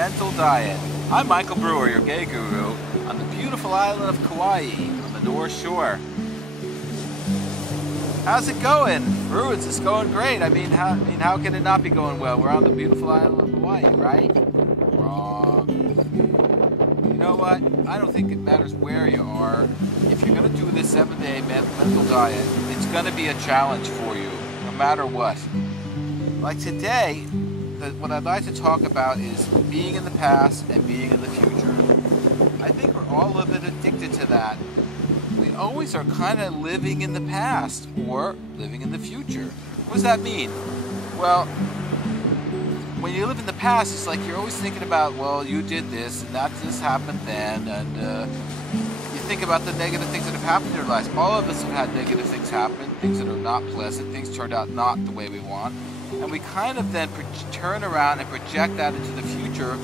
mental diet. I'm Michael Brewer, your gay guru, on the beautiful island of Kaui on the North Shore. How's it going? Bruins, it's going great. I mean, how can it not be going well? We're on the beautiful island of Hawaii, right? Wrong. You know what? I don't think it matters where you are. If you're going to do this 7-day mental diet, it's going to be a challenge for you, no matter what. Like today, what I'd like to talk about is being in the past and being in the future. I think we're all a bit addicted to that. We always are kind of living in the past or living in the future. What does that mean? Well, when you live in the past, it's like you're always thinking about, well, you did this and that this happened then, and you think about the negative things that have happened in your lives. All of us have had negative things happen, things that are not pleasant, things turned out not the way we want. And we kind of then turn around and project that into the future,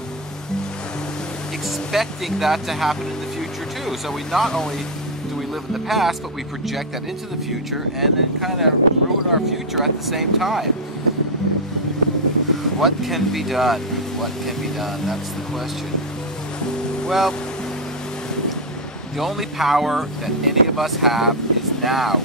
expecting that to happen in the future too. So we not only do we live in the past, but we project that into the future and then kind of ruin our future at the same time. What can be done? What can be done? That's the question. Well, the only power that any of us have is now.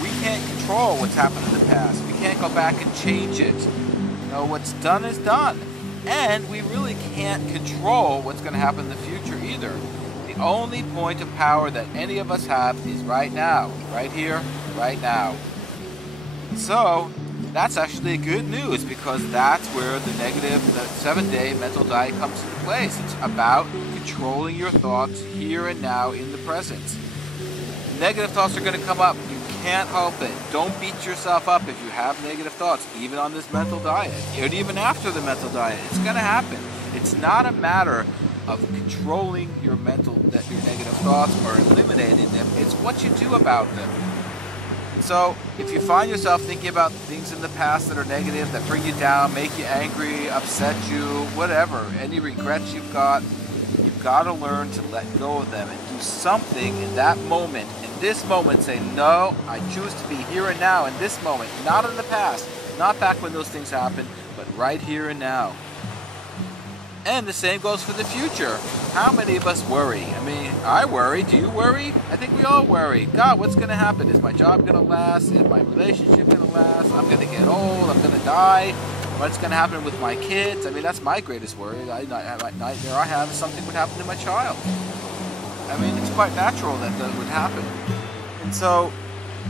We can't control what's happened in the past. We can't go back and change it. You know, what's done is done. And we really can't control what's going to happen in the future either. The only point of power that any of us have is right now. Right here, right now. So, that's actually good news, because that's where the 7-day mental diet comes into place. It's about controlling your thoughts here and now in the present. Negative thoughts are going to come up. You can't help it. Don't beat yourself up if you have negative thoughts, even on this mental diet, and even after the mental diet. It's going to happen. It's not a matter of controlling your negative thoughts or eliminating them. It's what you do about them. So, if you find yourself thinking about things in the past that are negative, that bring you down, make you angry, upset you, whatever, any regrets you've got to learn to let go of them and do something in that moment. In this moment, say, no, I choose to be here and now in this moment, not in the past, not back when those things happened, but right here and now. And the same goes for the future. How many of us worry? I mean, I worry. Do you worry? I think we all worry. God, what's going to happen? Is my job going to last? Is my relationship going to last? I'm going to get old. I'm going to die. What's going to happen with my kids? I mean, that's my greatest worry. Nightmare I have is something would happen to my child. I mean, it's quite natural that that would happen. And so,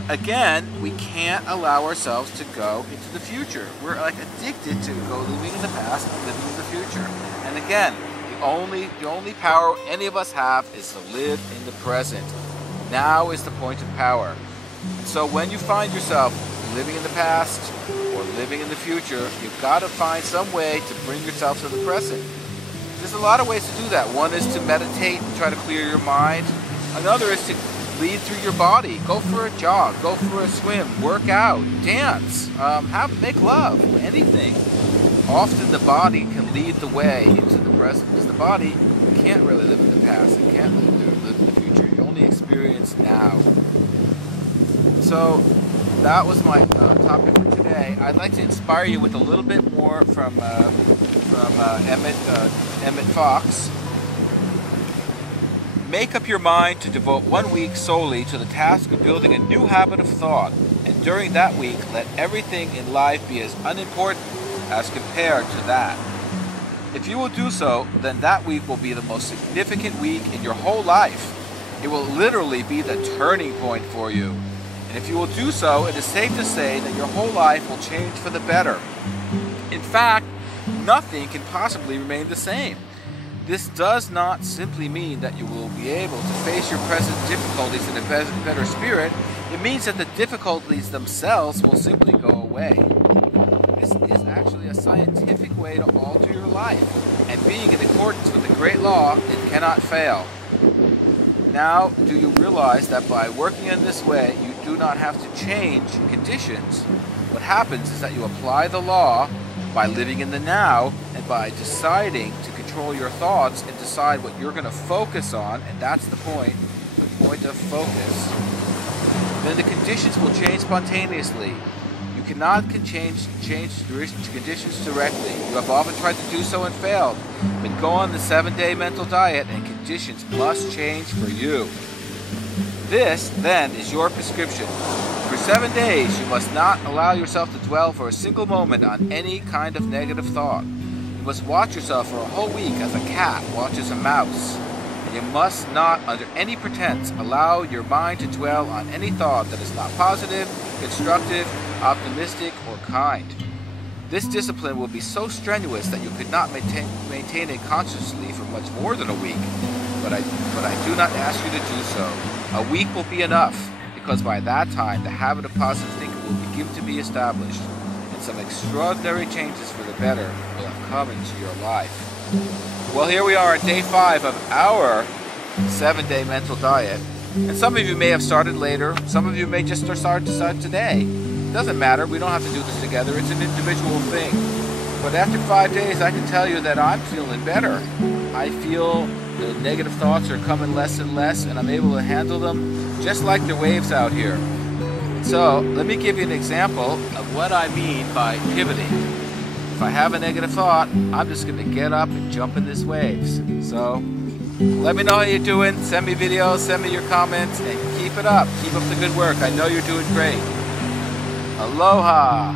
again, we can't allow ourselves to go into the future. We're like addicted to living in the past and living in the future. And again, the only power any of us have is to live in the present. Now is the point of power. And so when you find yourself living in the past or living in the future, you've got to find some way to bring yourself to the present. There's a lot of ways to do that. One is to meditate and try to clear your mind. Another is to lead through your body. Go for a jog, go for a swim, work out, dance, make love, anything. Often the body can lead the way into the present, because the body can't really live in the past, it can't live in the future. You only experience now. So that was my topic for today. I'd like to inspire you with a little bit more from Emmett Fox. Make up your mind to devote 1 week solely to the task of building a new habit of thought, and during that week, let everything in life be as unimportant as compared to that. If you will do so, then that week will be the most significant week in your whole life. It will literally be the turning point for you. And if you will do so, it is safe to say that your whole life will change for the better. In fact, nothing can possibly remain the same. This does not simply mean that you will be able to face your present difficulties in a better spirit. It means that the difficulties themselves will simply go away. This is actually a scientific way to alter your life, and being in accordance with the great law, it cannot fail. Now, do you realize that by working in this way, you do not have to change conditions? What happens is that you apply the law by living in the now and by deciding to control your thoughts and decide what you're going to focus on, and that's the point of focus. Then the conditions will change spontaneously. You cannot change conditions directly. You have often tried to do so and failed, but go on the 7-day mental diet and conditions must change for you. This, then, is your prescription. For 7 days, you must not allow yourself to dwell for a single moment on any kind of negative thought. You must watch yourself for a whole week as a cat watches a mouse. And you must not, under any pretense, allow your mind to dwell on any thought that is not positive, constructive, optimistic, or kind. This discipline will be so strenuous that you could not maintain it consciously for much more than a week. But I do not ask you to do so. A week will be enough, because by that time the habit of positive thinking will begin to be established, and some extraordinary changes for the better will have come into your life. Well, here we are on day 5 of our 7-day mental diet. And some of you may have started later, some of you may just start today. It doesn't matter, we don't have to do this together, it's an individual thing. But after 5 days, I can tell you that I'm feeling better. I feel the negative thoughts are coming less and less, and I'm able to handle them just like the waves out here. So, let me give you an example of what I mean by pivoting. If I have a negative thought, I'm just going to get up and jump in these waves. So, let me know how you're doing, send me videos, send me your comments, and keep it up. Keep up the good work. I know you're doing great. Aloha!